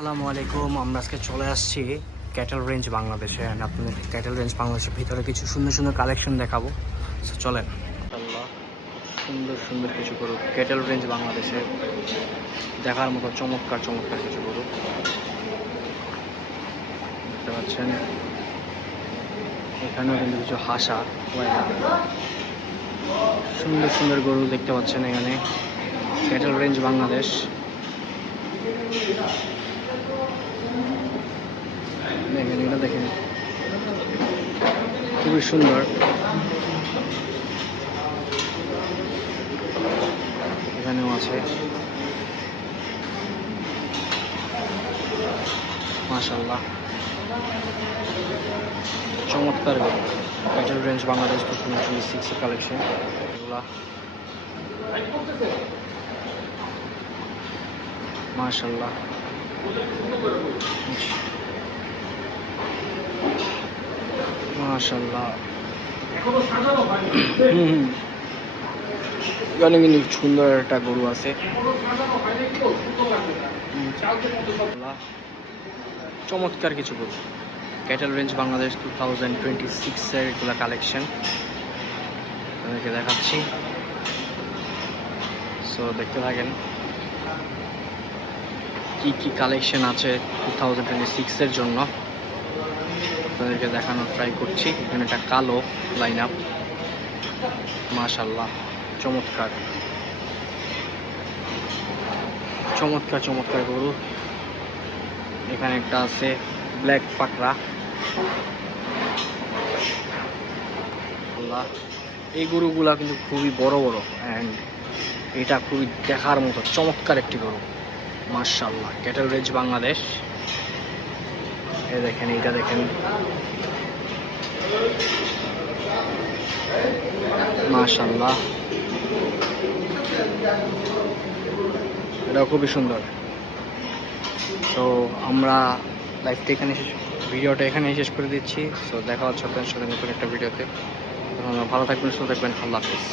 আসসালামু আলাইকুম। আমরা আজকে চলে আসছি ক্যাটেল রেঞ্জ বাংলাদেশে। অ্যান্ড আপনাদের ক্যাটেল রেঞ্জ বাংলাদেশের ভিতরে কিছু সুন্দর সুন্দর কালেকশন দেখাবো। সো চলেন। আল্লাহ, সুন্দর সুন্দর কিছু গরু ক্যাটেল রেঞ্জ বাংলাদেশে দেখার মতো চমৎকার চমৎকার কিছু গরু দেখতে পাচ্ছেন। এখানেও কিন্তু কিছু হাসা, সুন্দর সুন্দর গরু দেখতে পাচ্ছেন এখানে ক্যাটেল রেঞ্জ বাংলাদেশ। দেখেন, এটা দেখেন, খুবই সুন্দর। এখানেও আছে, মাশাআল্লাহ, চমৎকার গরু ক্যাটেল রেঞ্জ বাংলাদেশ 2026 কালেকশন। এগুলা মাশাআল্লাহ, মাশাআল্লাহ। এখানে কিন্তু সুন্দর একটা গরু আছে, চমৎকার কিছু গরু ক্যাটেল রেঞ্জ বাংলাদেশ 2026-এর এগুলা কালেকশন আপনাদেরকে দেখাচ্ছি। সো দেখতে থাকেন কি কি কালেকশন আছে 2026-এর জন্য, আপনাদেরকে দেখানোর ট্রাই করছি। এখানে একটা কালো লাইন আপ, মাশাআল্লাহ, চমৎকার চমৎকার চমৎকার গরু। এখানে একটা আছে ব্ল্যাক পাকড়া, আল্লাহ, এই গরুগুলা কিন্তু খুবই বড় বড় অ্যান্ড এটা খুবই দেখার মতো চমৎকার একটি গরু, মাশাআল্লাহ, ক্যাটেল রেঞ্জ বাংলাদেশ। এই দেখেন, এইটা দেখেন, মাশাআল্লাহ, এটা খুবই সুন্দর। তো আমরা লাইভটা এখানে ভিডিওটা এখানেই শেষ করে দিচ্ছি। সো দেখা হচ্ছে আপনাদের সাথে নতুন একটা ভিডিওতে। ভালো থাকবেন, সুস্থ থাকবেন, আল্লাহ হাফিজ।